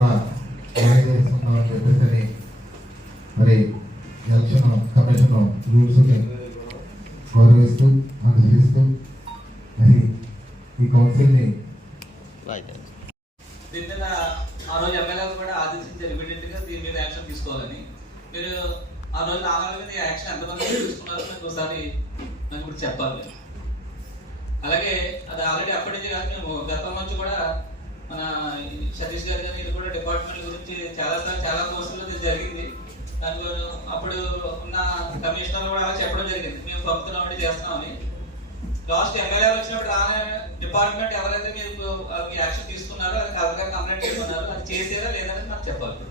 న్యాయం చేసుకుందామని చెప్పేసి మరి ఎలక్షన్ కమిషన్ రూల్స్ గౌరవిస్తూ అనుసరిస్తూ మరి ఈ కౌన్సిల్ని దీని మీద ఆ రోజు ఎమ్మెల్యేలు కూడా ఆదేశించారు ఇమీడియట్గా దీని మీద యాక్షన్ తీసుకోవాలని. మీరు ఆ రోజు ఆంధ్ర మీద యాక్షన్ ఎంతమంది తీసుకున్నారో నాకు ఒకసారి నాకు ఇప్పుడు చెప్పాలి. అలాగే అది ఆల్రెడీ అప్పటి నుంచి కాదు మేము గతం నుంచి కూడా మన సతీష్ గారి మీద ఇది కూడా డిపార్ట్మెంట్ గురించి చాలా చాలా కోర్సులు జరిగింది. దాంట్లో అప్పుడు ఉన్న కమిషనర్ కూడా అలా చెప్పడం జరిగింది. మేము పంపుతున్నామని చేస్తున్నామని లాస్ట్ ఎమ్మెల్యే వచ్చినప్పుడు రానే డిపార్ట్మెంట్ ఎవరైతే మీరు యాక్షన్ తీసుకున్నారో అది కరెక్ట్గా కంప్లైంట్ చేసుకున్నారో అది చేసేదా లేదని నాకు చెప్పాలి.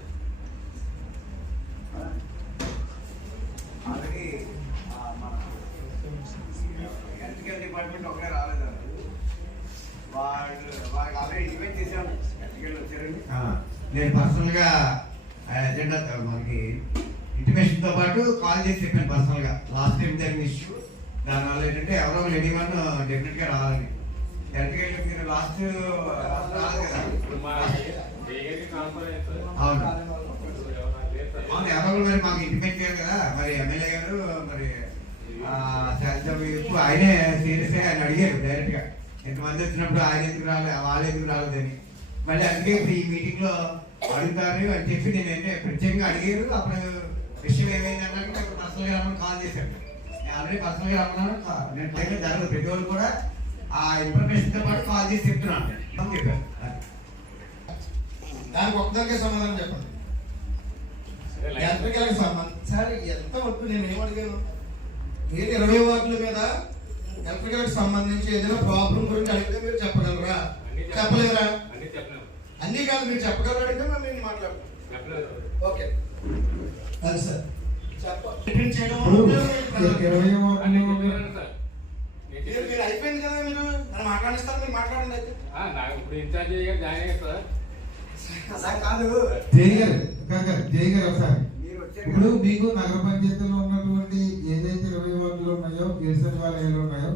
ఆల్రెడీ ఎలక్ట్రికల్ డిపార్ట్మెంట్ ఒకటే రాలేదు వాళ్ళకి ఆల్రెడీ డిపెండ్ చేసాము ఎలక్ట్రికల్ వచ్చారండి ఆ, నేను పర్సనల్గా ఎజెండా మనకి ఇంటిమేషన్తో పాటు కాల్ చేసి చెప్పాను పర్సనల్గా. లాస్ట్ టైం జరిగిన ఇష్యూ దానివల్ల ఏంటంటే ఎవరో రెడీ వన్ డెఫినెట్గా రావాలని ఎలక్ట్రికల్ మీరు లాస్ట్ రాలేదు కదా? అవును. అవును ఎవరో మరి మాకు ఇంటిమేట్ చేయాలి కదా. మరి ఎమ్మెల్యే గారు మరి ఆ, ఆయనే సీరియస్ ఆయన అడిగారు డైరెక్ట్గా. ఎంతమంది వచ్చినప్పుడు ఆయన ఎందుకు రాలేదు వాళ్ళు ఎందుకు రాలేదని మళ్ళీ అందుకే ఇప్పుడు ఈ మీటింగ్లో అడుగుతారు అని చెప్పి నేను అంటే ప్రత్యేకంగా అడిగారు. అప్పుడు విషయం ఏమైంది అన్నాక నాకు పర్సనల్గా రమ్మని కాల్ చేశాను నేను ఆల్రెడీ పర్సనల్గా రమ్మన్నాను. నేను టైం జరగదు. ప్రతి వాళ్ళు కూడా ఆ ఇన్ఫర్మేషన్తో పాటు కాల్ చేసి చెప్తున్నాను అని చెప్పారు. దానికి ఒక్కదానికే సమాధానం చెప్పండి. ఎలక్ట్రికల్ సార్ ఎంత వరకు నేను ఏం అడిగాను? మీరు ఇరవై వార్డుల మీద? ఎలక్ట్రికల్ సంబంధించి ఏదైనా ప్రాబ్లం గురించి అడిగితే మీరు చెప్పగలరా? చెప్పలేరా? అన్ని కాదు మీరు చెప్పగలరా అడిగితే మేము నేను మాట్లాడతాం. ఓకే. అది సార్. మీరు అయిపోయింది కదా మీరు? నన్ను మాట్లాడిస్తారు మీరు మాట్లాడండి అయితే. ఇప్పుడు ఇన్ఛార్జ్ జాయిన్ అయ్యారు సార్. అలా కాదు. జై గారు కాదు కాదు, జై గారు ఒకసారి. మీరు వచ్చారు ఇప్పుడు మీకు నగర పంచాయతీలో ఉన్నటువంటి వార్డులు ఉన్నాయో ఏడు సచివాలయాలు ఉన్నాయో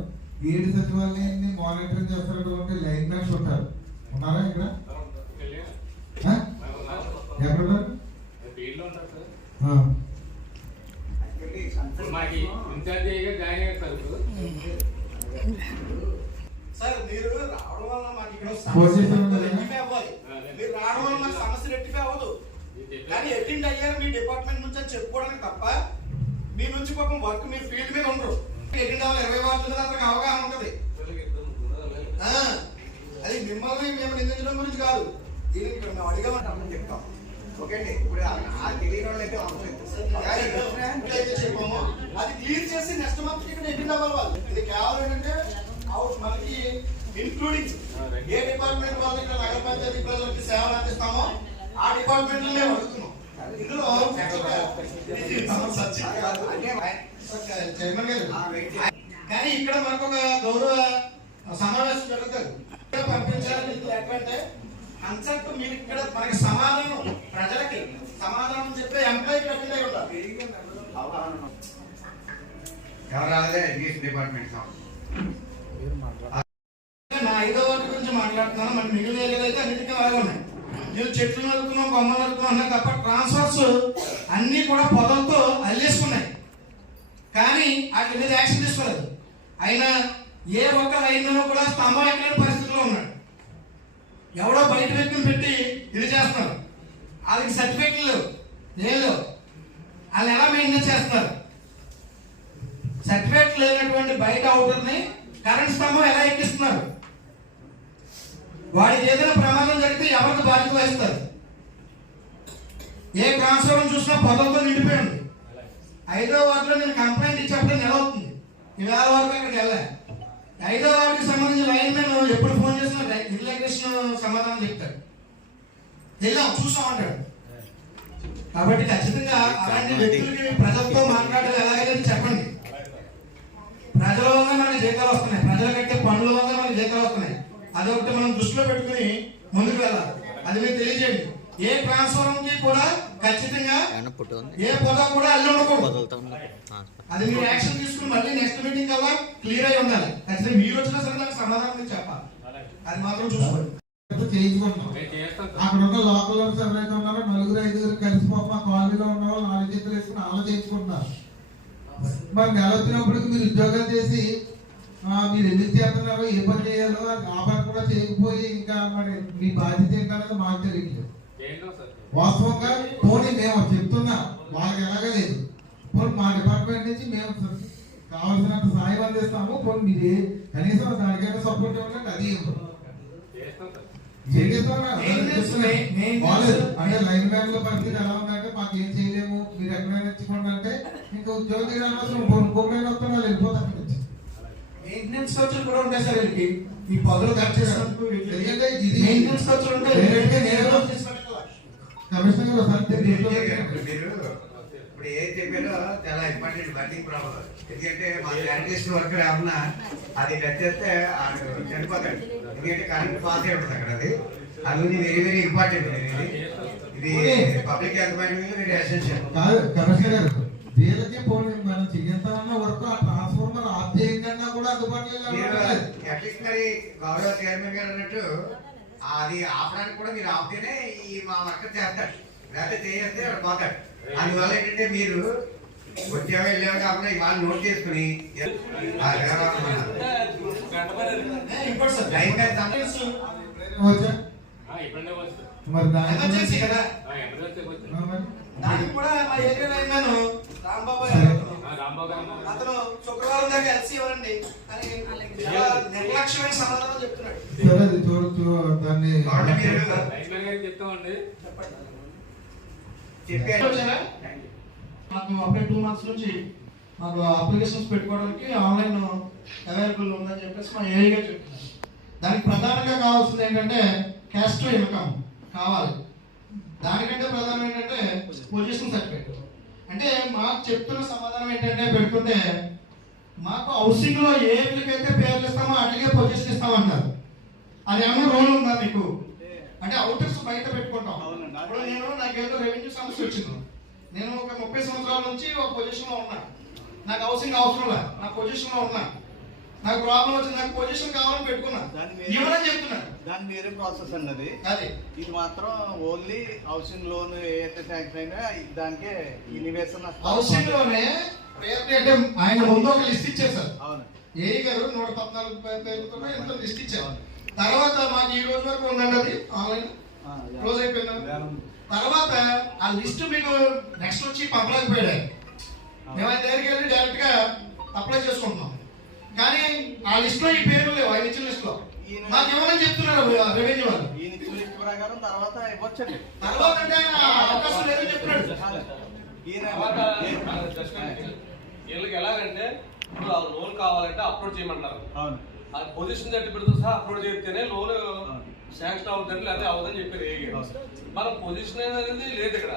ఏడు సచివాలయాన్ని మానిటరింగ్ చేస్తున్నటువంటి లైన్ మ్యాన్స్ ఉంటారు. ఉన్నారా ఇక్కడ? సార్. సార్ మీరు రావడం వల్ల మాకు ఇక్కడ సమస్య అవ్వాలి. మీరు రావడం వల్ల సమస్య అవ్వదు. కానీ అటెండ్ అయ్యారు మీ డిపార్ట్మెంట్ నుంచి అని చెప్పుకోవడానికి తప్ప మీ నుంచి పాపం వర్క్ మీ ఫీల్డ్ మీద ఉండరు. అటెండ్ అవ్వాలి ఇరవై వార్డుల మీద అతనికి అవగాహన ఉంటుంది. అది మిమ్మల్ని మేము నిందించడం గురించి కాదు. దీనికి ఇక్కడ మేము అడిగామంటామని చెప్తాం. ఓకే అండి? ఇప్పుడు తెలియని వాళ్ళు అయితే చెప్పామో. అది క్లియర్ చేసి నెక్స్ట్ మంత్ ఇక్కడ అటెండ్ అవ్వాలి వాళ్ళు. ఇది కేవలం ఏంటంటే అవుట్ మనకి ఇంక్లూడింగ్ ఏ డిపార్ట్మెంట్ వాళ్ళు ఇక్కడ నగర పంచాయతీ ప్రజలకి సేవలు అందిస్తామో ఆ డిపార్ట్మెంట్ అడుగుతున్నాం ఇందులో. కానీ ఇక్కడ మనకు ఒక గౌరవ సమావేశం జరుగుతుంది పంపించాలని ఎట్లంటే కన్సల్ట్ మీరు ఇక్కడ మనకి సమాధానం ప్రజలకి సమాధానం చెప్పే ఎంప్లాయీ ఉండాలి. ఎవరు ఎడ్యుకేషన్ డిపార్ట్మెంట్ నా ఐదో వాటి గురించి మాట్లాడుతున్నాను మరి మిగిలిన అయితే అన్నిటికీ అలాగే ఉన్నాయి నేను చెట్లు నరుకున్నాం కొమ్మలు నరుకున్నాం తప్ప ట్రాన్స్ఫర్స్ అన్నీ కూడా పొదలతో అల్లేసుకున్నాయి. కానీ వాటి మీద యాక్షన్ తీసుకోలేదు. అయినా ఏ ఒక్క లైన్లో కూడా స్తంభం ఎక్కలేని పరిస్థితిలో ఉన్నాడు. ఎవడో బయట వ్యక్తిని పెట్టి ఇది చేస్తున్నారు. వాళ్ళకి సర్టిఫికెట్లు లేవు లేదు వాళ్ళు ఎలా మెయింటెన్స్ చేస్తున్నారు? సర్టిఫికెట్ లేనటువంటి బయట అవుటర్ని కరెంట్ స్తంభం ఎలా ఎక్కిస్తున్నారు? వాడికి ఏదైనా ప్రమాదం జరిగితే ఎవరికి బాధ్యత వహిస్తారు? ఏ ట్రాన్స్ఫార్మర్ చూసినా పొదలతో నిండిపోయి ఉంది ఐదో వార్డులో నేను కంప్లైంట్ ఇచ్చేప్పుడు నెల అవుతుంది ఇవాళ వరకు అక్కడికి వెళ్ళా. ఐదో వార్డుకి సంబంధించిన లైన్ మ్యాన్ ఎప్పుడు ఫోన్ చేసినా ఇన్లెక్ట్రేషన్ సమాధానం చెప్తాడు. వెళ్ళాం చూసాం అంటాడు. కాబట్టి ఖచ్చితంగా అలాంటి వ్యక్తులకి ప్రజలతో మాట్లాడాలి ఎలాగైతే చెప్పండి. ప్రజల వల్ల మనకి జీతాలు వస్తున్నాయి. ప్రజల కట్టే పనుల వల్ల మనకి జీతాలు వస్తున్నాయి. అదొకటి మనం దృష్టిలో పెట్టుకుని ముందుకు వెళ్ళాలి. అది మీకు తెలియజేయండి. ఏ ట్రాన్స్ఫార్మర్కి కూడా ఖచ్చితంగా ఏ పొద కూడా అల్లి ఉండకూడదు. అది మీరు యాక్షన్ తీసుకుని మళ్ళీ నెక్స్ట్ మీటింగ్ కల్లా క్లియర్ అయి ఉండాలి. ఖచ్చితంగా మీరు వచ్చినా సరే దానికి సమాధానం మీరు చెప్పాలి. అది మాత్రం చూసుకోండి. సార్ అక్కడ ఉన్న లోకల్ ఎవరైతే ఉన్నారో? నలుగురు ఐదుగురు కలిసి పాప కాలనీలో ఉన్న వాళ్ళు నాలుగు చేతులు వేసుకుని అలా చేయించుకుంటున్నారు. మరి నెల వచ్చినప్పటికి మీరు ఉద్యోగాలు చేసి మీరు ఎందుకు చేస్తున్నారో ఏ పని చేయాలో ఆ పని కూడా చేయకపోయి ఇంకా మరి మీ బాధ్యత ఏంటనేది మాకు తెలియట్లేదు. వాస్తవంగా పోనీ మేము చెప్తున్నా వాళ్ళకి ఎలాగే లేదు పోనీ మా డిపార్ట్మెంట్ నుంచి మేము కావాల్సినంత సాయం అందిస్తాము పోనీ మీరు కనీసం దానికైనా సపోర్ట్ ఇవ్వండి అది. అంటే లైన్ మ్యాన్లో పరిస్థితి ఎలా ఉందంటే మాకు ఏం చేయలేము మీరు ఎక్కడైనా ఇచ్చుకోండి అంటే ఇంకా ఉద్యోగం అవసరం ఇంకొకరైనా వస్తాం వాళ్ళు వెళ్ళిపోతారు అక్కడి నుంచి. మెయింటెనెన్స్ ఖర్చులు కూడా ఉంటాయి సార్ వీళ్ళకి. ఈ చేసినందుకు వీళ్ళకి ఎందుకంటే ఇది మెయింటెనెన్స్ ఖర్చులు ఉంటాయి డైరెక్ట్గా నేను నేను కమిషనర్ గారు మీరు ఇప్పుడు ఏం చెప్పారో చాలా ఇంపార్టెంట్ బర్నింగ్ ప్రాబ్లం ఎందుకంటే మా శానిటేషన్ వర్కర్ ఏమన్నా అది టచ్ చేస్తే చనిపోతాడు. ఎందుకంటే కరెంట్ పాస్ అయి ఉంటుంది అక్కడ అది. అది వెరీ వెరీ ఇంపార్టెంట్ ఇది ఇది పబ్లిక్ వెరీ ఎసెన్షియల్ కాదు కమిషనర్ గారు. వీళ్ళకి పోనీ మనం చేస్తామన్న వరకు ఆ ట్రాన్స్ఫార్మర్ ఆఫ్ చేయకుండా కూడా అందుబాటులో. అట్లీస్ట్ మరి గౌరవ చైర్మన్ గారు అన్నట్టు అది ఆపడానికి కూడా మీరు ఆపితేనే ఈ మా వర్కర్ చేస్తాడు. లేకపోతే చేస్తే వాడు పోతాడు. అందువల్ల ఏంటంటే మీరు వచ్చేవా వెళ్ళేవా కాకుండా ఇవాళ నోట్ చేసుకుని మరి. దానికి కూడా మా రాంబాబు. అతను. శుక్రవారం దాకా ఎల్సీ ఇవ్వండి అని చాలా నిర్లక్ష్యమైన సమాధానం చెప్తున్నాడు. సరే అది దాన్ని చెప్తామండి? మాకు అప్పుడే టూ మంత్స్ నుంచి మాకు అప్లికేషన్స్ పెట్టుకోవడానికి ఆన్లైన్ అవైలబుల్ ఉందని చెప్పేసి మా ఏఐగా చెప్తున్నారు. దానికి ప్రధానంగా కావాల్సింది ఏంటంటే క్యాస్ట్ ఇన్కమ్ కావాలి. దానికంటే ప్రధానం ఏంటంటే పొజిషన్ సర్టిఫికేట్ అంటే మాకు చెప్తున్న సమాధానం ఏంటంటే పెడుతుంటే మాకు హౌసింగ్లో ఏ వీళ్ళకైతే పేర్లు ఇస్తామో అట్లాగే పొజిషన్ ఇస్తామంటారు అది ఏమన్నా రోల్ ఉందా మీకు? అంటే అవుటర్స్ బయట పెట్టుకుంటాం. ఇప్పుడు నేను నాకేదో రెవెన్యూ సమస్య వచ్చింది. నేను ఒక ముప్పై సంవత్సరాల నుంచి ఒక పొజిషన్లో ఉన్నా. నాకు హౌసింగ్ అవసరం లే నా పొజిషన్లో ఉన్నా. నాకు ప్రాబ్లం వచ్చింది నాకు పొజిషన్ కావాలని పెట్టుకున్నా. ఇవ్వనని చెప్తున్నాను. దాని వేరే ప్రాసెస్ అండి అది. ఇది మాత్రం ఓన్లీ హౌసింగ్ లోన్ ఏదైతే శాంక్షన్ అయినా దానికే ఈ నివేశన హౌసింగ్లోనే అంటే ఆయన ముందు ఒక లిస్ట్ ఇచ్చారు సార్ అవును. ఏఈ గారు నూట పద్నాలుగు పే- పేర్లతో ఎంతో లిస్ట్ ఇచ్చారు. తర్వాత మాకు ఈ రోజు వరకు ఉందండి అది ఆన్లైన్. క్లోజ్ అయిపోయింది. తర్వాత ఆ లిస్ట్ మీకు నెక్స్ట్ వచ్చి పంపలేకపోయాడు మేము ఆయన దగ్గరికి వెళ్ళి డైరెక్ట్గా అప్లై చేసుకుంటున్నాం. కానీ ఆ లిస్ట్లో ఈ పేర్లు లేవు ఆయన ఇచ్చిన లిస్ట్లో మాకు ఏమని చెప్తున్నారు రెవెన్యూ వాళ్ళు? ఈ నిత్య లిస్ట్ ప్రకారం తర్వాత ఇవ్వచ్చండి. తర్వాత అంటే ఆయన అవకాశం లేదని చెప్తున్నాడు. ఈయన తర్వాత వీళ్ళకి ఎలాగంటే ఇప్పుడు లోన్ కావాలంటే అప్లోడ్ చేయమంటారు అవును. ఆ పొజిషన్ సర్టిఫికేట్ సహా అప్లోడ్ చేస్తేనే లోన్ శాంక్షన్ అవుతుంది లేదా అవుతుందని చెప్పారు ఏ. మనం పొజిషన్ అనేది లేదు ఇక్కడ.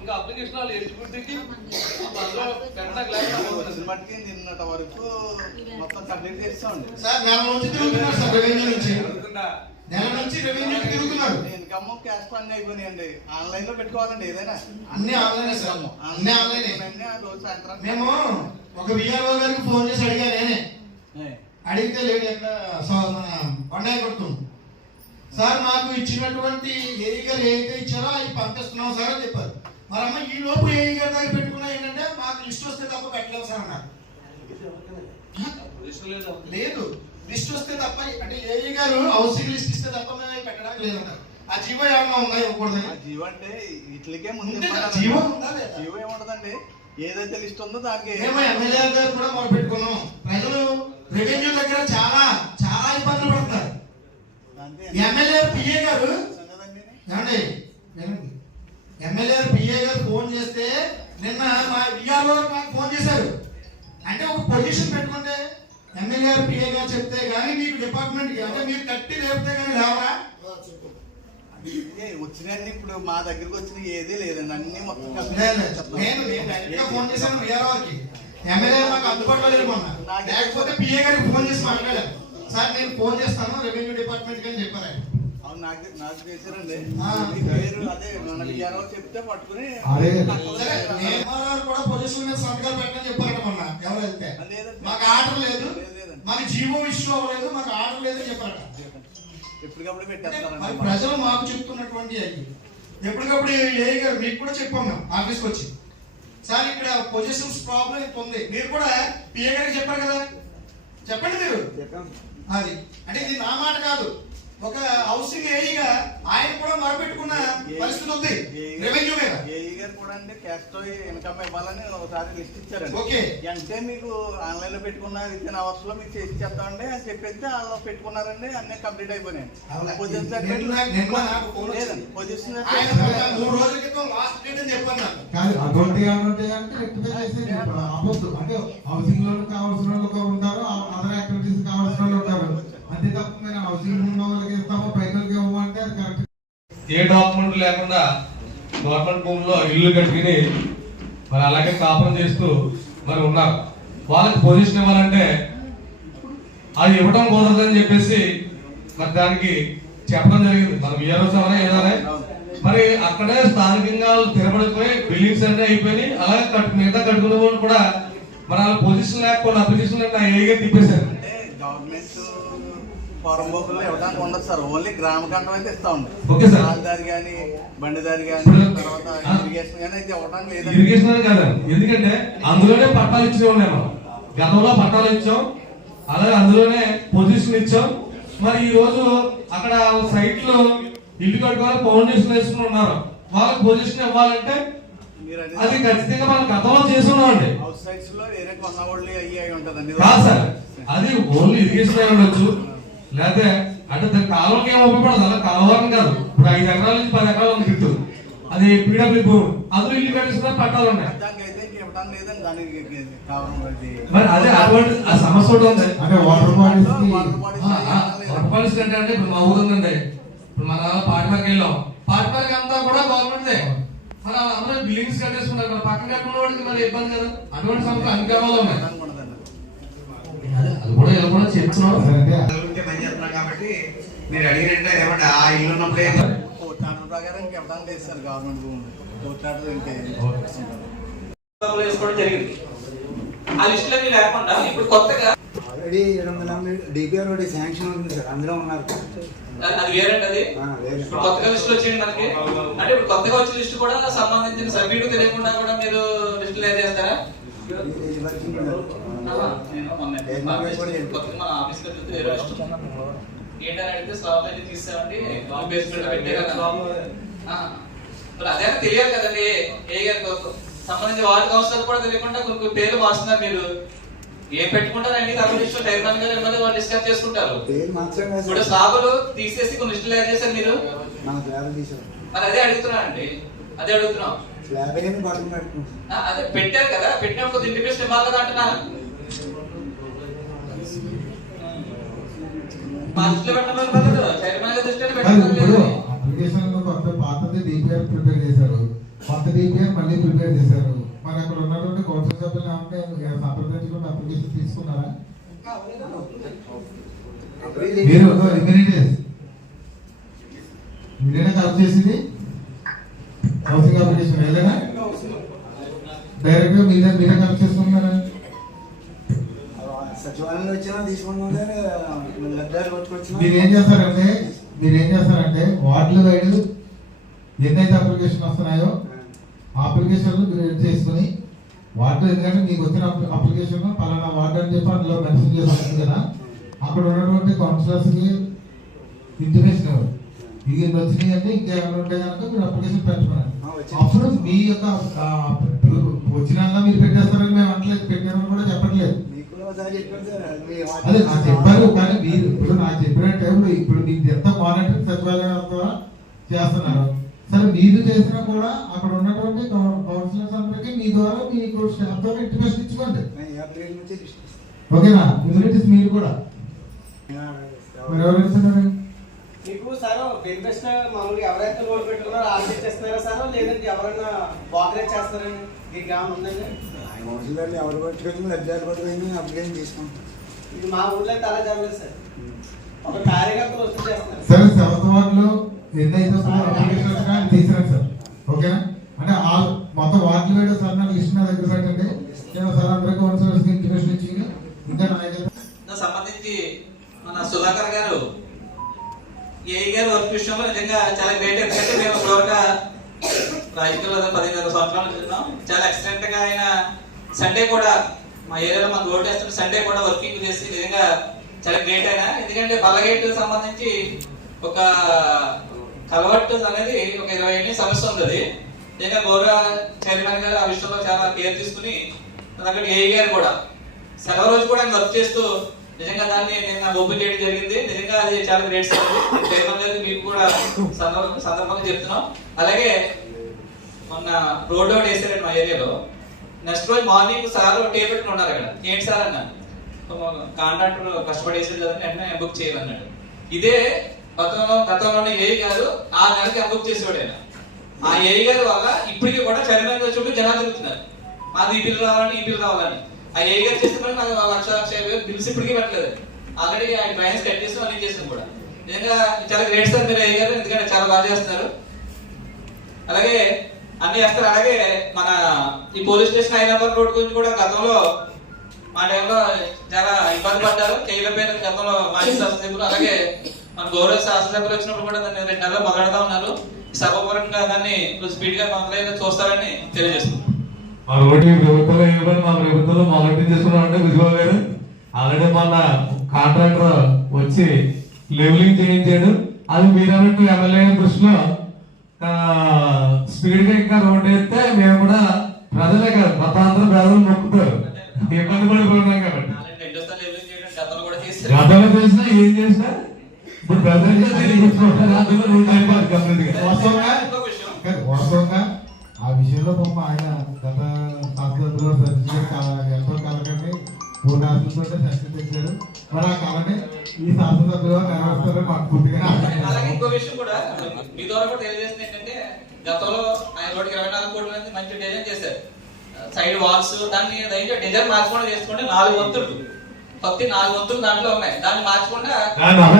ఇంకా అప్లికేషన్ వాళ్ళు ఎలిజిబిలిటీకి నిన్నటి వరకు మొత్తం కంప్లీట్ చేస్తామండి. సార్ నెల నుంచి తిరుగుతున్నారు సార్ రెవెన్యూ నుంచి. జరుగుతుందా? నెల నుంచి రెవెన్యూ తిరుగుతున్నారు. ఇన్కమ్ క్యాష్ అయిపోయినాయండి. ఆన్లైన్లో పెట్టుకోవాలండి ఏదైనా. అన్ని ఆన్లైనే సార్ అన్ని ఆన్లైనే. మేము ఒక విఆర్ఓ గారికి ఫోన్ చేసి అడిగా నేనే. అడిగితే లేడు ఎక్కడ మన కొండయ్య కొడుతుంది. సార్ మాకు ఇచ్చినటువంటి ఏఈ గారు ఏదైతే ఇచ్చారో అవి పంపిస్తున్నాం సార్ అని చెప్పారు. మరి అమ్మ ఈ లోపు ఏఈ గారి దగ్గర పెట్టుకున్నా ఏంటంటే మాకు లిస్ట్ వస్తే తప్ప పెట్టలేము సార్ అన్నారు. లేదు లేదు. లిస్ట్ వస్తే తప్ప అంటే ఏఈ గారు హౌసింగ్ లిస్ట్ ఇస్తే తప్ప మేము పెట్టడానికి లేదన్నారు. ఆ జీవో ఏమన్నా ఉందా ఆ ఇవ్వకూడదని జీవో అంటే వీటికే ముందు. జీవో ఉందా లేదా? జీవో ఏముంటదండి ఏదైతే లిస్ట్ ఉందో దానికి మేము ఎమ్మెల్యే గారు కూడా మొదలు పెట్టుకున్నాం ప్రజలు రెవెన్యూ దగ్గర చాలా చాలా ఇబ్బందులు పడుతున్నారు అంతే. ఎమ్మెల్యే పిఏ గారు? సంగతండి. ఏమండి? వినండి. ఎమ్మెల్యే పిఏ గారు ఫోన్ చేస్తే నిన్న మా విఆర్ఓ మాకు ఫోన్ చేశారు. అంటే ఒక పొజిషన్ పెట్టుకుంటే ఎమ్మెల్యే పిఏ గారు చెప్తే కానీ మీకు డిపార్ట్మెంట్ అంటే మీరు కట్టి లేపితే కానీ లేవరా? ఏ, వచ్చినన్ని ఇప్పుడు మా దగ్గరికి వచ్చిన ఏదీ లేదండి. అన్ని మొత్తం. నేను ఫోన్ చేశాను విఆర్ఓకి ఎమ్మెల్యే మాకు అందుబాటులో లేరు మొన్న. లేకపోతే పిఏ గారికి ఫోన్ చేసి మాట్లాడారు. సార్ నేను ఫోన్ చేస్తాను రెవెన్యూ డిపార్ట్మెంట్ అని చెప్పారు. ఆయన. కూడా పొజిషన్ మీద సంతకాలు పెట్టని చెప్పారట మొన్న ఎవరు వెళ్తే. లేదండి. మాకు ఆర్డర్ లేదు. లేదు, లేదండి. మాకు జీవో ఇష్యూ అవ్వలేదు మాకు ఆర్డర్ లేదని చెప్పారట. ఎప్పటికప్పుడు ప్రజలు మాకు చెప్తున్నటువంటి ఎప్పటికప్పుడు ఏ గారు మీకు కూడా చెప్పాం మేము ఆఫీస్కి వచ్చి. సార్ ఇక్కడ పొజిషన్స్ ప్రాబ్లం ఇంత ఉంది. మీరు కూడా పిఏ గారికి చెప్పారు కదా? చెప్పండి మీరు. అది. అంటే ఇది నా మాట కాదు. ఒక హౌసింగ్ ఏఈగా ఆయన కూడా మొరపెట్టుకున్న పరిస్థితి ఉంది. రెవెన్యూ మీద. ఏఈ గారు కూడా అంటే క్యాష్తో ఇన్కమ్ ఇవ్వాలని ఒకసారి లిస్ట్ ఇచ్చారండి. ఓకే. అంటే మీకు ఆన్లైన్లో పెట్టుకున్న విత్ అవర్స్లో మీకు చేసి చేస్తామండి అని చెప్పేస్తే వాళ్ళు పెట్టుకున్నారండి అన్ని కంప్లీట్ అయిపోయినాయి. అవునా? పొజిషన్ నిన్న- నిన్న నాకు ఫోన్ వచ్చింది. లేదండి పొజిషన్ మూడు రోజుల క్రితం లాస్ట్ డేట్ అని చెప్పాను కాదు అటువంటి రెక్టిఫై ఆపొద్దు అంటే హౌసింగ్ లోన్ కావాల్సిన వాళ్ళు ఉంటారు అదర్ యాక్టివిటీస్ కావాల్సిన వాళ్ళు ఉంటారు. తప్ప హౌసింగ్ ఉన్న వాళ్ళకి ఇస్తాము పైసలకి ఇవ్వమంటే అది కరెక్ట్ ఏ డాక్యుమెంట్ లేకుండా గవర్నమెంట్ భూమిలో ఇల్లు కట్టుకుని మరి అలాగే కాపురం చేస్తూ మరి ఉన్నారు. వాళ్ళకి పొజిషన్ ఇవ్వాలంటే అది ఇవ్వడం కుదరదని చెప్పేసి మరి దానికి చెప్పడం జరిగింది. మరి విఆర్ఓ సభనే ఏదైనా? మరి అక్కడే స్థానికంగా తిరబడిపోయి బిల్డింగ్స్ అన్నీ అయిపోయినాయి. అలాగే కట్టు మిగతా కట్టుకునే వాళ్ళు కూడా మరి వాళ్ళ పొజిషన్ లేకపోతే అప్లికేషన్ లేకుండా ఏగా తిప్పేశారు. పొరం బొక్కులు ఇవ్వడానికి ఉండదు సార్. ఓన్లీ అయితే ఇస్తా ఉంది. Okay sir. దారి కానీ బండిదారి కానీ తర్వాత. ఇరిగేషన్ కానీ అయితే ఇవ్వడానికి ఇరిగేషన్ కాదండి ఎందుకంటే అందులోనే పట్టాలు ఇచ్చి ఉన్నాయి మనం గతంలో పట్టాలు ఇచ్చాం. అలాగే అందులోనే పొజిషన్ ఇచ్చాం. మరి ఈ రోజు అక్కడ సైట్లో ఇల్లు కట్టుకోవాలి ఫౌండేషన్ వేసుకుని ఉన్నారు. వాళ్ళకి పొజిషన్ ఇవ్వాలంటే అది ఖచ్చితంగా మనం గతంలో చేస్తున్నాం అండి కాదు సార్. అది ఓన్లీ ఇరిగేషన్ అయి ఉండొచ్చు. లేకపోతే అంటే దాని కాలువకి ఏం ఉపయోగపడదు అలా కాలువని కాదు. ఇప్పుడు ఐదు ఎకరాల నుంచి పది ఎకరాలు ఉంది గిట్టు అది పీడబ్ల్యూ భూమి. అందులో ఇల్లు కట్టిస్తున్న పట్టాలు ఉన్నాయి. మరి అదే అటువంటి ఆ సమస్య ఒకటి ఉంది. అంటే వాటర్ బాడీస్కి వడపాలిస్ అంటే అంటే ఇప్పుడు మా ఊరు ఉందండి. ఇప్పుడు మన పాటిమర్కి వెళ్ళాం. పాటిమర్కి అంతా కూడా గవర్నమెంట్. మరి అందరూ బిల్డింగ్స్ కట్టేసుకున్నారు మరి పక్కన కట్టుకున్న వాడికి మరి ఇబ్బంది కదా. అటువంటి సమస్యలు అన్ని గ్రామాల్లో ఉన్నాయి. అదే కూడా ఇలా కూడా చెప్తున్నాం కాబట్టి మీరు అడిగినట్టే ఏమంటే ఆ ఇల్లు ఉన్నప్పుడే ఆర్డర్ ప్రకారం ఇంక ఇవ్వడానికి లేదు సార్ గవర్నమెంట్ భూమి ఇంకా వేసుకోవడం జరిగింది. ఆ లిస్ట్లోకి లేకుండా ఇప్పుడు కొత్తగా ఆల్రెడీ డిపిఆర్ ఒకటి శాంక్షన్ ఉంది సార్ అందులో ఉన్నారు. అది వేరండి అది. ఇప్పుడు కొత్తగా లిస్ట్ వచ్చింది మనకి. అంటే ఇప్పుడు కొత్తగా వచ్చిన లిస్ట్ కూడా సంబంధించిన సభ్యుడు తెలియకుండా కూడా మీరు లిస్ట్ లేదు చేస్తారా? ఏంటని అడిగితే స్లాబ్ అయితే బేస్మెంట్ పెట్టే కదా మరి అదే తెలియాలి కదండి ఏ గారికి సంబంధించి వార్డు కౌన్సిలర్ కూడా తెలియకుండా కొన్ని పేర్లు మార్చుతున్నారు మీరు? ఏం పెట్టుకుంటారు అన్ని తప్ప ఇష్టం చైర్మన్ గారు ఎమ్మెల్యే వాళ్ళు డిస్కస్ చేసుకుంటారు ఇప్పుడు. స్లాబులు తీసేసి కొన్ని లిస్టులు యాడ్ చేశారు మీరు మరి అదే అడుగుతున్నా అండి. అదే అడుగుతున్నాం. అదే పెట్టారు కదా పెట్టినప్పుడు కొద్ది ఇంటిమేషన్ ఇవ్వాలి కదా అంటున్నా మా దృష్టిలో పెట్టమని పద్ధతి చైర్మన్ గారి దృష్టిలో అది పెట్టమని ఇప్పుడు లేదు అప్లికేషన్ కొత్త పాతది డిపిఆర్ ప్రిపేర్ చేశారు. కొత్త డిపిఆర్ మళ్ళీ ప్రిపేర్ చేశారు. మరి అక్కడ ఉన్నటువంటి కౌన్సిల్ సభ్యులు ఏమంటే సంప్రదించుకుని అప్లికేషన్ తీసుకున్నారా? మీరు ఇమ్యూనిటీస్ మీరేనా కలెక్ట్ చేసింది? హౌసింగ్ అప్లికేషన్ వెళ్ళనా డైరెక్ట్గా మీరే మీరే కలెక్ట్ చేసుకున్నారా మీరు ఏం చేస్తారంటే మీరు ఏం చేస్తారంటే వార్డులు వైడ్ ఎన్నైతే అప్లికేషన్ వస్తున్నాయో అప్లికేషన్లు క్రియేట్ చేసుకుని వార్డు ఎందుకంటే మీకు వచ్చిన అప్లికేషన్ పలానా వార్డు అని చెప్పి అందులో మెన్షన్ చేసి కదా. అక్కడ ఉన్నటువంటి కౌన్సిలర్స్కి ఇంటిమేషన్ ఇన్ని వచ్చినాయి అంటే ఇంకేమైనా ఉంటే కనుక మీరు అప్లికేషన్ వచ్చింది. అప్పుడు మీ యొక్క వచ్చినా మీరు పెట్టేస్తారని మేము అంటలేదు పెట్టామని కూడా చెప్పట్లేదు. చెప్పాను అదే నాకు చెప్పారు కానీ మీరు ఇప్పుడు నాకు చెప్పినట్టు ఇప్పుడు ఇప్పుడు మీకు ఎంత మానిటరింగ్ సచివాలయం ద్వారా చేస్తున్నారు. సరే మీరు చేసినా కూడా అక్కడ ఉన్నటువంటి కౌన్సిలర్స్ అందరికీ మీ ద్వారా మీకు స్టాఫ్ ద్వారా ఇంటిమేషన్ ఇచ్చుకోండి. ఓకేనా? ఇమ్యూనిటీస్ మీరు కూడా. మరి ఎవరు ఇస్తున్నారు మీకు సార్ బెనిఫిట్ మామూలుగా ఎవరైతే లోన్ పెట్టుకున్నారో వాళ్ళు ఇచ్చేస్తున్నారా సార్? లేదంటే ఎవరైనా బాగరేజ్ చేస్తారండి దీనికి ఏమైనా ఉందండి? ఎవరు లబ్ధాలు పట్టుకొని అప్లికేషన్ తీసుకుంటాం ఇది మా ఊర్లో అయితే అలా జరగలేదు సార్. ఒక కార్యకర్తలు వసూలు చేస్తున్నారు. సరే సెవెంత్ వార్డ్లో ఎన్నైతే అప్లికేషన్ వచ్చినా అది తీసుకురండి సార్. ఓకేనా? అంటే ఆ మొత్తం వేడు సార్ నాకు నా దగ్గర పెట్టండి? నేను సార్ అందరూ కౌన్సిలర్స్కి ఇంటిమేషన్ ఇచ్చి ఇంకా గారి వర్క్ విషయంలో నిజంగా చాలా గ్రేట్ ఎందుకంటే మేము ఇప్పటివరకు రాజకీయాల్లో పదిహేను సంవత్సరాల నుంచి చాలా ఎక్సలెంట్గా ఆయన సండే కూడా మా ఏరియాలో మాకు రోడ్ వేస్తున్న సండే కూడా వర్కింగ్ చేసి నిజంగా చాలా గ్రేట్ అయినా ఎందుకంటే బలగేట్ సంబంధించి ఒక కలవర్ట్ అనేది ఒక ఇరవై ఎనిమిది సమస్య ఉంది నిజంగా గౌరవ చైర్మన్ గారు ఆ విషయంలో చాలా కేర్ తీసుకుని అక్కడ ఏ గారు కూడా. సెలవు రోజు కూడా ఆయన వర్క్ చేస్తూ నిజంగా దాన్ని నేను నాకు ఓపెన్ చేయడం జరిగింది. నిజంగా అది చాలా గ్రేట్ సార్ చైర్మన్ గారికి మీకు కూడా సందర్భంగా చెప్తున్నాం. అలాగే మొన్న రోడ్ అవుట్ వేసారండి మా ఏరియాలో. నెక్స్ట్ రోజు మార్నింగ్ సార్ టే పెట్టుకుని ఉన్నారు అక్కడ. ఏంటి సార్ అన్న కాంట్రాక్టర్ కష్టపడి వేసాడు కదా వెంటనే బుక్ చేయాలన్నాడు ఇదే గతంలో గతంలో ఏ గారు ఆ నెలకి బుక్ చేసేవాడు ఆయన. ఆ ఏ గారి వల్ల ఇప్పటికీ కూడా చైర్మన్ చుట్టూ జనాలు తిరుగుతున్నారు. మాది ఈ బిల్లు రావాలని ఈ బిల్లు రావాలని. ఆ ఏ గారు చేసిన నాకు లక్ష లక్ష యాభై వేలు బిల్స్ ఇప్పటికీ పెట్టలేదు ఆల్రెడీ ఆయన ట్రైన్స్ కట్ చేసి అన్ని చేసాం కూడా. నిజంగా చాలా గ్రేట్ సార్ మీరు ఏ గారు ఎందుకంటే చాలా బాగా చేస్తున్నారు. అలాగే అన్ని చేస్తారు. అలాగే మన ఈ పోలీస్ స్టేషన్ హైదరాబాద్ రోడ్ గురించి కూడా గతంలో మా టైంలో చాలా ఇబ్బంది పడ్డారు. చేయలేకపోయిన గతంలో మాజీ శాసనసభ్యులు అలాగే మన గౌరవ శాసనసభ్యులు వచ్చినప్పుడు కూడా దాన్ని రెండు నెలలు మొదలెడతా ఉన్నారు. సభపరంగా దాన్ని స్పీడ్గా మొదలైన చూస్తారని తెలియజేస్తున్నాం మా రోడ్డు ఈ ప్రభుత్వంలో ఇవ్వబడి మా ప్రభుత్వంలో మొదటి చేసుకున్నాం అంటే విజయబాబు గారు. ఆల్రెడీ మొన్న కాంట్రాక్టర్ వచ్చి లెవెలింగ్ చేయించాడు. అది మీరు అన్నట్టు ఎమ్మెల్యే దృష్టిలో స్పీడ్గా ఇంకా రోడ్డు వేస్తే మేము కూడా ప్రజలే కాదు మతాంతరం ప్రజలు మొక్కుతారు. ఇబ్బంది పడిపోతున్నాం కాబట్టి. గతంలో చేసినా ఏం చేసినా ఇప్పుడు ప్రజలకే తెలియజేసుకుంటారు వాస్తవంగా? వాస్తవంగా విషయంలో పాపం ఆయన గత కాల- ఎంతో కలకండి. మూడు సర్టిఫికేట్ తెచ్చారు మరి ఆ కళని ఈ శాసనసభ్యులు నెరవేరుస్తారని మాకు పూర్తిగా అలాగే. ఇంకో విషయం కూడా మీ ద్వారా కూడా తెలియజేస్తుంది ఏంటంటే గతంలో ఆయన రోడ్డుకి ఇరవై నాలుగు కోట్ల నుంచి మంచి డిజైన్ చేశారు. సైడ్ వాల్స్ దాన్ని దయచేసి డిజైన్ మార్చకుండా చేసుకుంటే నాలుగు వంతులు. భక్తి నాలుగు వంతులు దాంట్లో ఉన్నాయి. దాన్ని మార్చకుండా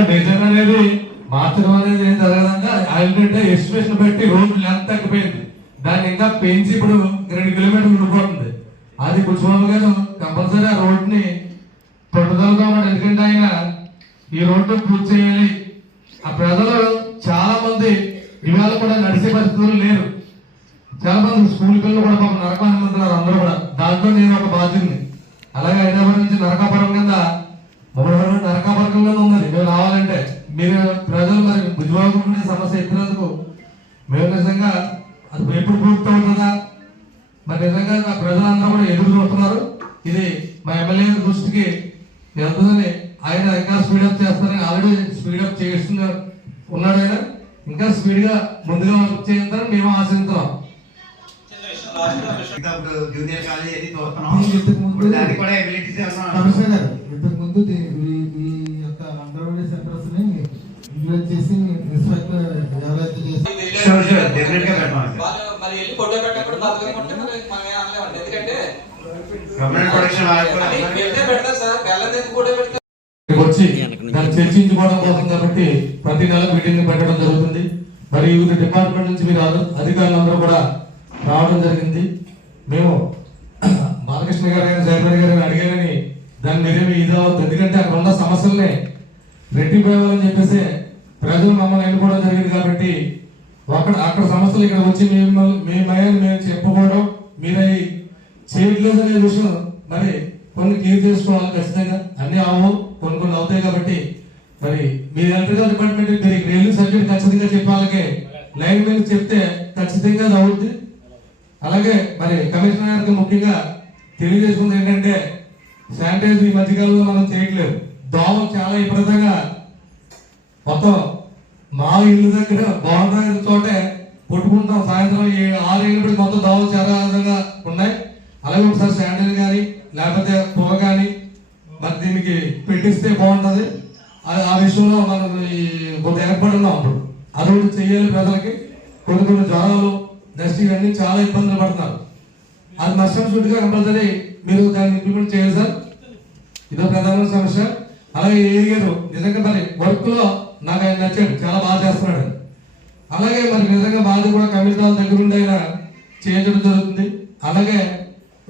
డిజైన్ అనేది మార్చడం అనేది ఏం జరగదంగా ఏంటంటే ఎస్టిమేషన్ పెట్టి రోడ్ లెంత్ తగ్గిపోయింది. దాన్ని ఇంకా పెంచి ఇప్పుడు రెండు కిలోమీటర్లు ఉండిపోతుంది. అది కుటుంబం గారు కంపల్సరీ ఆ రోడ్ని పట్టుదలతో ఉన్నాడు ఎందుకంటే ఆయన ఈ రోడ్డు పూర్తి చేయాలి. ఆ ప్రజలు చాలా మంది ఇవాళ కూడా నడిచే పరిస్థితులు లేరు. చాలా మంది స్కూల్ పిల్లలు కూడా పాపం నరకం అనుకుంటున్నారు అందరూ కూడా. దాంట్లో నేను ఒక బాధ్యుని అలాగే హైదరాబాద్ నుంచి నరకాపురం కింద మూడు నరకాపురం ఉన్నది. మేము రావాలంటే మీరు ప్రజలు మరి ఉద్యోగం సమస్య ఎత్తినందుకు మేము నిజంగా ఎప్పుడు పూర్తి అవుతుందా? మరి నిజంగా నా ప్రజలందరూ కూడా ఎదురు చూస్తున్నారు? ఇది మా ఎమ్మెల్యే దృష్టికి వెళ్తుందని ఆయన ఇంకా స్పీడప్ చేస్తారని ఆల్రెడీ స్పీడప్ చేస్తున్నారు ఉన్నాడు ఆయన. ఇంకా స్పీడ్గా ముందుగా వర్క్ చేస్తారని మేము ఆశిస్తున్నాం చిన్న విషయం లాస్ట్ విషయం ఇంకా ఇప్పుడు జూనియర్ కాలేజ్ అది చూస్తున్నాం ఇంతకు ముందు ఇప్పుడు దానికి కూడా ఎబిలిటీస్ కమిషనర్ గారు ఇంతకు ముందు దీ- ఈ ఈ యొక్క అంగన్వాడీ సెంటర్స్ని ఇంప్లిమెంట్ చేసి ఇన్స్పెక్ట్ ఎవరైతే చేసి షూర్ షూర్ డెఫినెట్గా పెట్టాలి వాళ్ళు మరి వెళ్ళి ఫోటో పెట్టకుండా బతకకుంటే మరి మనం ఏం అనలేమండి. ఎందుకంటే పెడతారు సార్. బెల్లం ఫోటో పెడితే ఇక్కడికి వచ్చి దాన్ని చర్చించుకోవడం కోసం కాబట్టి ప్రతి నెల మీటింగ్ పెట్టడం జరుగుతుంది. మరి వివిధ డిపార్ట్మెంట్ నుంచి మీరు అధి- అధికారులందరూ కూడా రావడం జరిగింది. మేము బాలకృష్ణ గారు కానీ జగన్ గారు అడిగారని దాన్ని మీరేమి ఇదవద్దు ఎందుకంటే అక్కడ ఉన్న సమస్యల్ని రెట్టిపోయాలని చెప్పేసి ప్రజలు మమ్మల్ని ఎన్నుకోవడం జరిగింది కాబట్టి అక్కడ అక్కడ సమస్యలు ఇక్కడ వచ్చి మేము మేమయ్యని మేము చెప్పుకోవడం మీరై చేయట్లేదు అనే విషయం మరి కొన్ని క్లియర్ చేసుకోవాలి ఖచ్చితంగా. అన్ని అవ్వవు కొన్ని కొన్ని అవుతాయి కాబట్టి మరి మీ ఎలక్ట్రికల్ డిపార్ట్మెంట్ మీరు రెవెన్యూ సబ్జెక్ట్ ఖచ్చితంగా చెప్పాలకే. లైన్ మీద చెప్తే ఖచ్చితంగా అది అవుద్ది. అలాగే మరి కమిషనర్ గారికి ముఖ్యంగా తెలియజేసుకుంది ఏంటంటే శానిటైజర్ ఈ మధ్యకాలంలో మనం చేయట్లేదు. దోమ చాలా విపరీతంగా మొత్తం మా ఇల్లు దగ్గర బాగుంటాయి చోటే కొట్టుకుంటాం. సాయంత్రం ఆరు ఏళ్ళు మొత్తం దావ చాలా విధంగా ఉన్నాయి. అలాగే ఒకసారి శాండల్ కానీ లేకపోతే పొగ కానీ మరి దీనికి పెట్టిస్తే బాగుంటుంది. ఆ- విషయంలో మనం ఈ కొంత ఏర్పడి ఉన్నాం అప్పుడు. అది కూడా చెయ్యాలి ప్రజలకి. కొన్ని కొన్ని జ్వరాలు నెక్స్ట్ ఇవన్నీ చాలా ఇబ్బందులు పడుతున్నారు. అది నష్టం సుట్టిగా కంపల్సరీ. మీరు దాన్ని ఇంప్లిమెంట్ చేయాలి సార్. ఇదో ప్రధాన సమస్య. అలాగే ఏరియాలో నిజంగా మరి వర్క్లో నాకు ఆయన నచ్చాడు చాలా బాగా చేస్తున్నాడు. అలాగే మరి నిజంగా బాధ కూడా కమిటీ దగ్గర ఉండి ఆయన చేయించడం జరుగుతుంది. అలాగే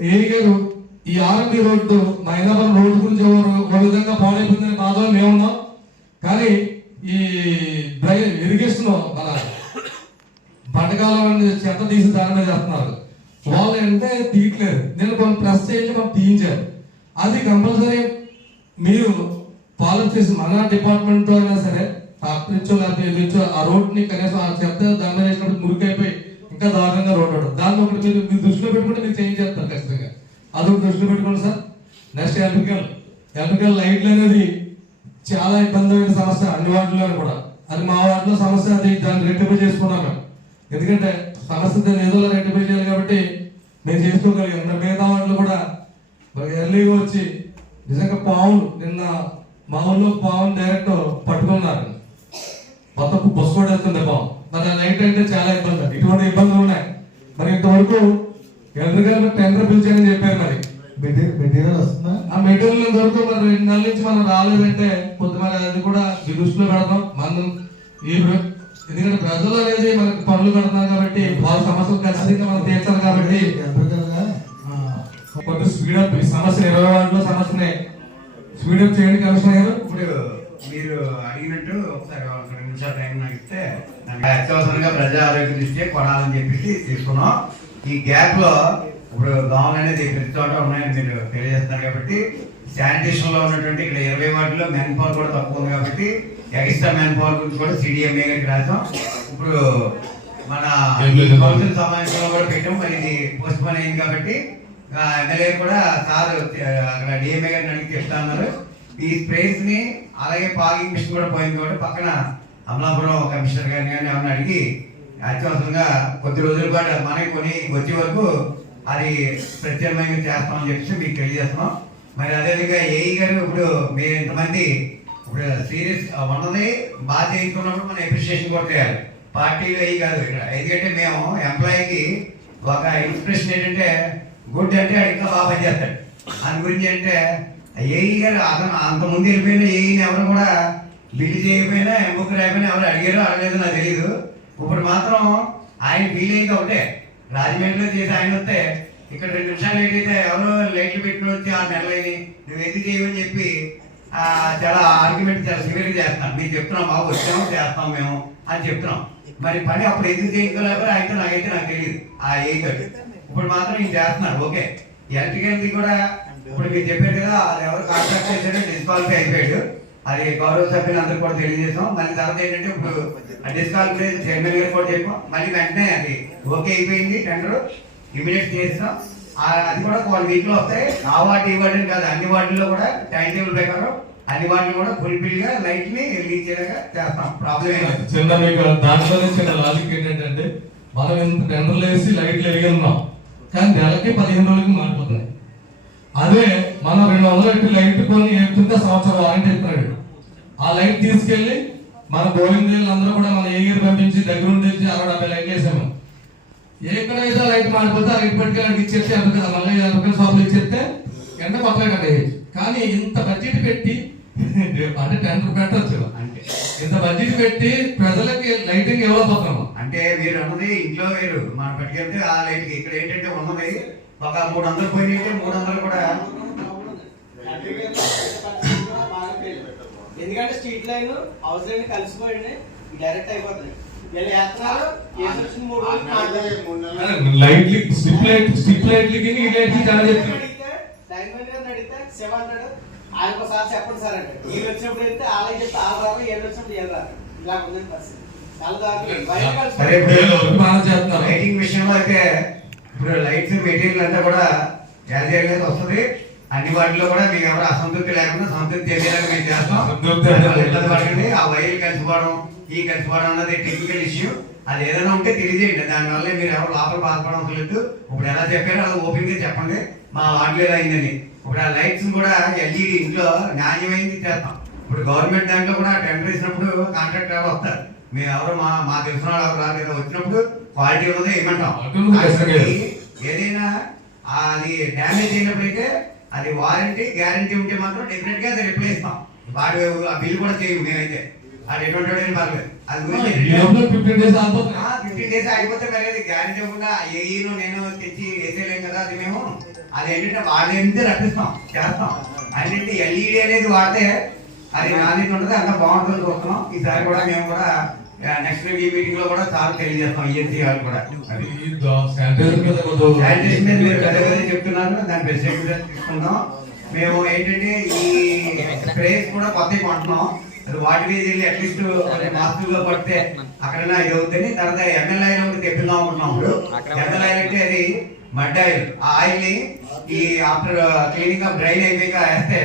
ఏరి గారు ఈ ఆర్ఎండి రోడ్డు మా రోడ్డు గురించి ఎవరు ఒక విధంగా పాడైపోయిందని బాధలో మేమున్నాం కానీ ఈ డ్రై ఇరిగేషన్ మన బండకాలం చెత్త తీసి దాని మీద చేస్తున్నారు. వాళ్ళు అంటే తీయట్లేదు. నేను కొన్ని ప్రెస్ చేయించి మనం తీయించారు. అది కంపల్సరీ మీరు ఫాలో చేసి మన డిపార్ట్మెంట్తో అయినా సరే తప్పించో లేకపోతే ఆ రోడ్ని కనీసం ఆ చెత్త దాని మీద వేసినప్పుడు మురికైపోయి ఇంకా దారుణంగా రోడ్ అవడం దాన్ని ఒకటి మీరు మీరు దృష్టిలో పెట్టుకుంటే మీరు చేంజ్ చేస్తారు ఖచ్చితంగా. అది ఒకటి దృష్టిలో పెట్టుకోండి సార్. Next electrical. ఎలక్ట్రికల్ లైట్లు అనేది చాలా ఇబ్బందిమైన సమస్య అన్ని వాటిలో కూడా. అది మా వార్డులో సమస్య అది దాన్ని రెక్టిఫై చేసుకున్నాం మేము. ఎందుకంటే సమస్య దాన్ని ఏదో రెక్టిఫై చేయాలి కాబట్టి మేము చేసుకోగలిగాం. మిగతా వార్డులు కూడా మరి ఎర్లీగా వచ్చి నిజంగా పావులు నిన్న మా ఊళ్ళో పావులు డైరెక్ట్ పట్టుకున్నారు. మొత్తం బస్సు కూడా వెళ్తుంది పావు మరి నైట్ అంటే చాలా ఇబ్బంది. ఇటువంటి ఇబ్బందులు ఉన్నాయి. మరి ఇంతవరకు ఎదురుగా టెండర్ పిలిచారని చెప్పారు మరి. మెటీరియల్ వస్తుందా? ఆ మెటీరియల్ దొరకు మరి రెండు నెలల నుంచి మనం రాలేదంటే మరి అది కూడా మీ దృష్టిలో పెడతాం. మనం ఈ ఎందుకంటే ప్రజలు అనేది మనకు పనులు పెడుతున్నారు కాబట్టి వాళ్ళ సమస్యలు ఖచ్చితంగా మనం తీర్చాలి కాబట్టి. కొంత స్పీడప్ ఈ సమస్య ఇరవై వాటిలో సమస్యని స్పీడప్ చేయండి కమిషనర్ గారు. ఇప్పుడు మీరు అడిగినట్టు ఒకసారి నిమిషాలు టైం నాకు ఇస్తే నాకు అత్యవసరంగా ప్రజా ఆరోగ్య దృష్ట్యా కొనాలని చెప్పేసి తీసుకున్నాం. ఈ గ్యాప్లో ఇప్పుడు దోమలు అనేది ప్రతి చోట ఉన్నాయని మీరు తెలియజేస్తున్నారు కాబట్టి శానిటేషన్లో ఉన్నటువంటి ఇక్కడ ఇరవై వాటిలో మెన్ పవర్ కూడా తక్కువ ఉంది కాబట్టి ఎక్స్ట్రా మెన్ పవర్ గురించి కూడా సిడిఎంఏ గారికి రాసాం. ఇప్పుడు మన కౌన్సిల్ సమావేశంలో కూడా పెట్టాం. మరి ఇది పోస్ట్ పోన్ అయింది కాబట్టి ఎమ్మెల్యే కూడా సార్ అక్కడ డిఎంఏ గారిని అడిగి చెప్తా అన్నారు ఈ స్ప్రేస్ని అలాగే పాగింగ్ మిషన్ కూడా పోయింది కాబట్టి పక్కన అమలాపురం కమిషనర్ గారిని కానీ ఏమన్నా అడిగి అత్యవసరంగా కొద్ది రోజుల పాటు మనకి కొని వచ్చే వరకు అది ప్రత్యామ్నాయంగా చేస్తామని చెప్పేసి మీకు తెలియజేస్తున్నాం. మరి అదేవిధంగా ఏఈ గారు ఇప్పుడు మీరు ఇంతమంది ఇప్పుడు సీరియస్ ఉన్నది బాగా చేయించుకున్నప్పుడు మనం ఎప్రిషియేషన్ కూడా చేయాలి. పార్టీలు ఏఈ కాదు ఇక్కడ. ఎందుకంటే మేము ఎంప్లాయీకి ఒక ఇన్స్పిరేషన్ ఏంటంటే గుడ్ అంటే ఇంకా బాగా పనిచేస్తాడు. దాని గురించి అంటే ఏఈ గారు అతను అంత ముందు వెళ్ళిపోయిన ఏఈని ఎవరు కూడా బిల్లు చేయకపోయినా ఎంబుక్ రాకపోయినా ఎవరు అడిగారో అడగలేదు నాకు తెలియదు ఇప్పుడు మాత్రం ఆయన ఫీల్ అయింది ఒకటే రాజమండ్రిలో చేసి ఆయన వస్తే ఇక్కడ రెండు నిమిషాలు లేట్ అయితే ఎవరో లైట్లు పెట్టిన వచ్చి ఆ నెలలేని నువ్వు ఎందుకు చేయమని చెప్పి చాలా ఆర్గ్యుమెంట్ చాలా సివియర్గా చేస్తున్నాను మీకు చెప్తున్నాం బాబు వచ్చాము చేస్తాం మేము అని చెప్తున్నాం. మరి పని అప్పుడు ఎందుకు చేయగలరు అయితే నాకైతే నాకు తెలియదు ఆ ఏ ఇప్పుడు మాత్రం ఇది చేస్తున్నారు ఓకే. ఎలక్ట్రికల్ది కూడా ఇప్పుడు మీరు చెప్పారు కదా ఎవరు కాంట్రాక్ట్ చేశారో డిస్క్వాలిఫై అయిపోయాడు. అది గౌరవ సభ్యులు అందరూ కూడా తెలియజేసాం మళ్ళీ తర్వాత ఏంటంటే ఇప్పుడు డిస్క్వాలిఫై చైర్మన్ గారు కూడా చెప్పాం. మళ్ళీ వెంటనే అది ఓకే అయిపోయింది టెండర్. ఇమీడియట్ చేస్తాం. అది కూడా వన్ వీక్లో వస్తాయి. ఆ వాటి ఈ వాటిని కాదు అన్ని వాటిల్లో కూడా టైం టేబుల్ ప్రకారం అన్ని వాటిని కూడా ఫుల్ఫిల్గా లైట్ని రిలీజ్ చేయగా చేస్తాం. ప్రాబ్లం చిన్న మీకు దాంట్లోనే చిన్న లాజిక్ ఏంటంటే మనం ఇంత టెండర్లు వేసి లైట్లు వెలిగి ఉన్నాం కానీ నెలకి పదిహేను రోజులకి మారిపోతున్నాయి. అదే మనం రెండు వందలు పెట్టి లైట్ కొని ఏపుతుంటే సంవత్సరం వారంటీ ఇస్తున్నాడు ఆ లైట్ తీసుకెళ్ళి మన బోయింగ్ అందరూ కూడా మన ఏగిరి పంపించి దగ్గర ఉండి అరవై డెబ్బై లైట్లు వేసాము. ఎక్కడైతే లైట్ మారిపోతే ఆ లైట్ పట్టుకెళ్ళి ఇచ్చేస్తే కదా మళ్ళీ రూపాయలు షాపులు ఇచ్చేస్తే లైట్ అంటే కానీ ఇంత బడ్జెట్ పెట్టి అంటే టెండర్ పెట్టచ్చు. అంటే. ఇంత బడ్జెట్ పెట్టి ప్రజలకి లైటింగ్ ఇవ్వకపోతున్నాము. అంటే మీరు అన్నది ఇంట్లో వేరు మనం పట్టుకెళ్తే ఆ లైట్ ఇక్కడ ఏంటంటే ఉన్నది ఒక మూడు వందలు పోయినట్టే మూడు వందలు కూడా ఎందుకంటే స్ట్రీట్ లైన్ హౌస్ లైన్ కలిసిపోయింది డైరెక్ట్ అయిపోతుంది. లైట్లీ స్ట్రిప్ లైట్ స్ట్రిప్ లైట్లకి ఈ లైట్లకి చాలా చెప్తాను అడిగితే లైన్ అడిగితే ఆయన ఒకసారి చెప్పండి సార్ అంటే వీళ్ళు వచ్చినప్పుడు అయితే వాళ్ళకి చెప్తే వాళ్ళు రారు ఏళ్ళు వచ్చినప్పుడు ఏళ్ళు రారు ఇలా ఉంది పరిస్థితి. చాలా చేస్తున్నారు. లైటింగ్ విషయంలో అయితే ఇప్పుడు లైట్స్ మెటీరియల్ అంతా కూడా క్యాజువల్గా వస్తుంది. అన్ని వాటిలో కూడా మీకు ఎవరు అసంతృప్తి లేకుండా సంతృప్తి చెందేలాగా మేము చేస్తాం. ఇబ్బంది పడకండి. ఆ వైర్లు కలిసిపోవడం ఈ కలిసిపోవడం అన్నది టెక్నికల్ ఇష్యూ అది ఏదైనా ఉంటే తెలియజేయండి. దానివల్ల మీరు ఎవరు లోపల బాధపడడం లేదు. ఇప్పుడు ఎలా చెప్పారో అలా ఓపెన్గా చెప్పండి. మా వాటిలో ఇలా అయిందని. ఇప్పుడు ఆ లైట్స్ కూడా ఎల్ఈడి ఇంట్లో నాణ్యమైంది చేస్తాం. ఇప్పుడు గవర్నమెంట్ దాంట్లో కూడా టెండర్ ఇచ్చినప్పుడు కాంట్రాక్ట్ ఎవరు వస్తారు? మేము ఎవరు మా మా తెలిసిన వాళ్ళు ఎవరు వచ్చినప్పుడు క్వాలిటీ ఉన్నదే. అది ఏదైనా అది డ్యామేజ్ అయినప్పుడైతే అది వారంటీ గ్యారంటీ ఉంటే మాత్రం డెఫినెట్గా అది రిప్లేస్ వాడు ఆ బిల్ కూడా చేయం మేమైతే అది ఎటువంటి పర్లేదు. అది ఫిఫ్టీన్ డేస్ ఆగిపోతుంది. ఫిఫ్టీన్ డేస్ అయిపోతే మరి అది గ్యారంటీ ఇవ్వకుండా ఏఈను నేను తెచ్చి వేసేయలేం కదా అది మేము. అది ఏంటంటే వాళ్ళు ఏంటంటే రప్పిస్తాం చేస్తాం. అన్నింటి ఎల్ఈడి అనేది వాడితే అది నాణ్యత ఉంటుంది అంత బాగుంటుంది చూస్తున్నాం ఈసారి కూడా మేము కూడా నెక్స్ట్ ఈ మీటింగ్లో కూడా సార్ తెలియజేస్తాం ఈఎన్సీ గారు కూడా. శానిటేషన్ మీద మీరు పదే పదే చెప్తున్నారు దాని ప్రెసిడెంట్ తీసుకుందాం. మేము ఏంటంటే ఈ స్ప్రేస్ కూడా కొత్తవి కొంటున్నాం. అది వాటి మీద వెళ్ళి అట్లీస్ట్ మాస్కుల్లో పడితే అక్కడైనా ఇది అవుతుంది తర్వాత ఎమ్మెల్యే ఒకటి తెప్పిద్దాం అనుకుంటున్నాం ఇప్పుడు. ఎమ్మెల్యే అంటే అది మడ్ ఆయిల్. ఆ ఆయిల్ని ఈ ఆఫ్టర్ క్లీనింగ్ అప్ డ్రైన్ అయిపోయాక వేస్తే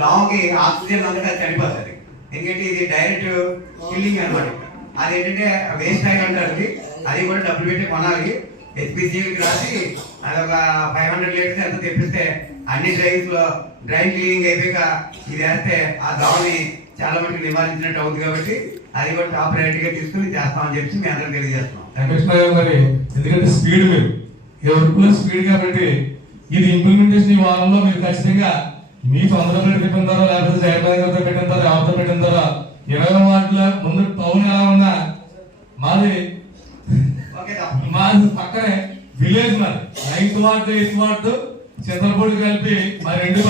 దోమకి ఆక్సిజన్ అంతా చనిపోతుంది. ఎందుకంటే ఇది డైరెక్ట్ కిల్లింగ్ అనమాట అది ఏంటంటే వేస్ట్ ఆయిల్ అంటారు అది. అది కూడా డబ్బులు పెట్టి కొనాలి. హెచ్పిసికి రాసి అది ఒక ఫైవ్ హండ్రెడ్ లీటర్స్ ఎంత తెప్పిస్తే అన్ని డ్రైన్స్లో డ్రైన్ క్లీనింగ్ అయిపోయాక ఇది వేస్తే ఆ దోమని చాలా మంది నివారించినట్టు అవుతుంది కాబట్టి అది కూడా టాప్ రేట్గా తీసుకుని చేస్తామని చెప్పి మీ అందరికి తెలియజేస్తున్నాం. వెంకటేశ్వర మరి ఎందుకంటే స్పీడ్ మీరు. ఎవరిలో స్పీడ్ కాబట్టి ఇది ఇంప్లిమెంటేషన్ ఈ వారంలో మీరు ఖచ్చితంగా మీ తొందరగా తర్వాత లేకపోతే జగన్ గారితో పెట్టింటారో ఎవరితో ద్వారా ఇరవై వాటిలో ముందు టౌన్ ఎలా ఉన్నా మాది. మాది పక్కనే విలేజ్ మాది. Ninth ward eighth ward Chandrapudi కలిపి మా రెండు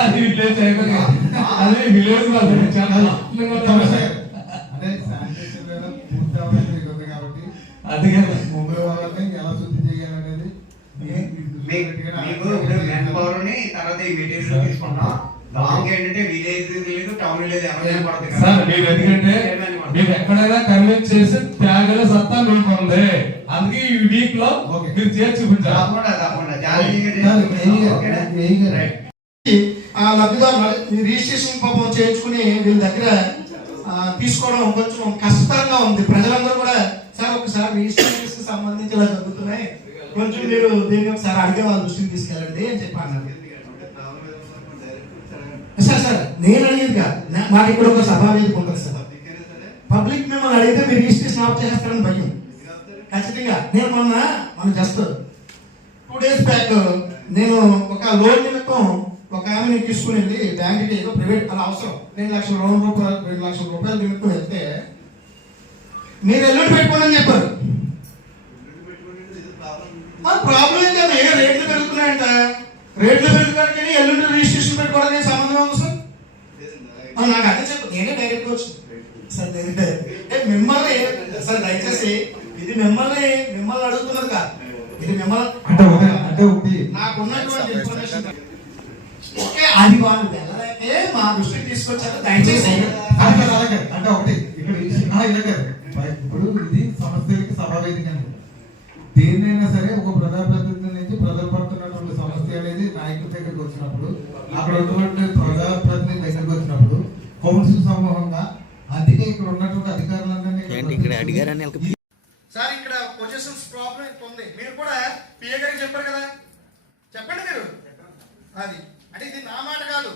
అది విలేజ్ అది విలేజ్ మాది. చాలా దారుణంగా ఉంది. అంటే శానిటేషన్ మీద పూర్తి అవగాహన మీకు ఉంది కాబట్టి అందుకే ముంబై వాళ్ళని ఎలా శుద్ధి చేయాలనేది మీ- మీ- మీకు ఇప్పుడు మెన్ పవర్ని తర్వాత ఈ మెటీరియల్ తీసుకుంటాం. దానికి ఏంటంటే విలేజ్ లేదు టౌన్ లేదు ఎవరైనా పడుతుంది కదా. సార్ మీరు ఎందుకంటే. మీరు ఎక్కడైనా కన్విన్స్ చేసి త్యాగల సత్తా మీకు ఉంది అందుకే ఈ వీక్లో. మీరు చేసి చూపించాలి. తప్పకుండా తప్పకుండా. ఆ లబ్ధిదారులు ఈ రిజిస్ట్రేషన్ పాపం చేయించుకుని వీళ్ళ దగ్గర తీసుకోవడం కొంచెం కష్టతరంగా ఉంది. ప్రజలందరూ కూడా సార్ ఒకసారి రిజిస్ట్రేషన్ సంబంధించి ఇలా జరుగుతున్నాయి. కొంచెం మీరు దీన్ని ఒకసారి అడిగే వాళ్ళ దృష్టికి తీసుకెళ్ళండి అని చెప్పి అన్నారు సార్ సార్ నేను అడిగేది కాదు. మాకు ఇక్కడ ఒక సభ వేదిక ఉంటుంది సార్. పబ్లిక్ మిమ్మల్ని అడిగితే మీరు హిస్టరీ ఆఫ్ చేస్తారని భయం. ఖచ్చితంగా. నేను మొన్న మనం జస్ట్ టూ డేస్ బ్యాక్ నేను ఒక లోన్ నిమిత్తం ఒక ఆమెని తీసుకుని వెళ్ళి బ్యాంక్కి ఏదో ప్రైవేట్ అలా అవసరం. రెండు లక్షల రెండు రూపాయలు రెండు లక్షల రూపాయలు నిమిత్తం వెళ్తే మీరు ఎల్లుండి పెట్టుకోండి అని చెప్పారు. ప్రాబ్లం ఏంటి అమ్మా? ఏ రేట్లు పెరుగుతున్నాయంట రేట్లు పెరుగుతానికి ఎల్లుండి రిజిస్ట్రేషన్ పెట్టుకోవడానికి సంబంధం ఉంది సార్ నాకు అదే చెప్పు నేనే డైరెక్ట్ వచ్చి సార్ నేనే ఏ, మిమ్మల్ని సార్ దయచేసి ఇది మిమ్మల్ని మిమ్మల్ని అడుగుతున్నది కాదు ఇది మిమ్మల్ని అంటే అంటే ఒకటి నాకు ఉన్నటువంటి ఇన్ఫర్మేషన్ ఓకే అది వాళ్ళు వెళ్ళలేకే మా దృష్టికి తీసుకొచ్చారు దయచేసి. అంటే ఒకటి ఇక్కడ ఈ- ఆ, ఇలా కాదు. ఇప్పుడు ఇది సమస్యలకి సభా వేదిక అండి. దేన్నైనా సరే ఒక ప్రజాప్రతినిధి నుంచి ప్రజలు పడుతున్నటువంటి సమస్య అనేది నాయకుల దగ్గరికి వచ్చినప్పుడు అక్కడ ఉన్నటువంటి ప్రజాప్రతినిధి దగ్గరికి వచ్చినప్పుడు కౌన్సిల్ సమూహంగా అందుకే ఇక్కడ ఉన్నటువంటి అధికారులందరినీ ఏంటి ఇక్కడ అడిగారని సార్ ఇక్కడ పొజిషన్స్ ప్రాబ్లం ఎక్కువ ఉంది. మీరు కూడా పిఏ గారికి చెప్పారు కదా? చెప్పండి మీరు. అది. అంటే ఇది నా మాట కాదు.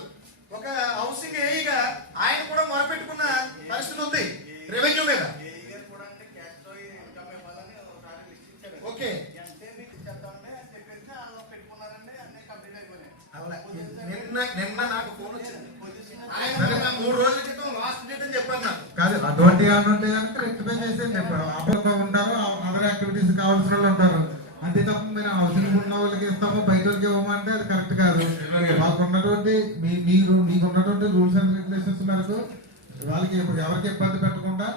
ఒక హౌసింగ్ ఏఈగా ఆయన కూడా మొరపెట్టుకున్న పరిస్థితి ఉంది. రెవెన్యూ మీద ఏఈ గారు కూడా అంటే క్యాష్తో ఇన్కమ్ ఇవ్వాలని ఒకసారి లిస్ట్ ఇచ్చారు. ఓకే అంటే మీకు ఇచ్చేద్దామండి అని చెప్పేసి వాళ్ళు పెట్టుకున్నారండి అన్ని కంప్లీట్ అయిపోయినాయి అవునా. నిన్న నిన్న నాకు ఫోన్ వచ్చింది. పొజిషన్ ఆయన నిన్న మూడు రోజుల క్రితం లాస్ట్ డేట్ అని చెప్పారు నాకు. కాదు అటువంటి ఉంటే కనుక రెక్టిఫై చేసేయండి అప్పుడు ఉంటారు అదర్ యాక్టివిటీస్ కావాల్సిన వాళ్ళు ఉంటారు. అంతే తప్ప మీరు అవసరం ఉన్న వాళ్ళకి ఇస్తాము బయట వాళ్ళకి ఇవ్వమంటే అది కరెక్ట్ కాదు. మాకు ఉన్నటువంటి మీ మీరు మీకు ఉన్నటువంటి రూల్స్ అండ్ రెగ్యులేషన్స్ మేరకు వాళ్ళకి ఎవరికి ఇబ్బంది పెట్టకుండా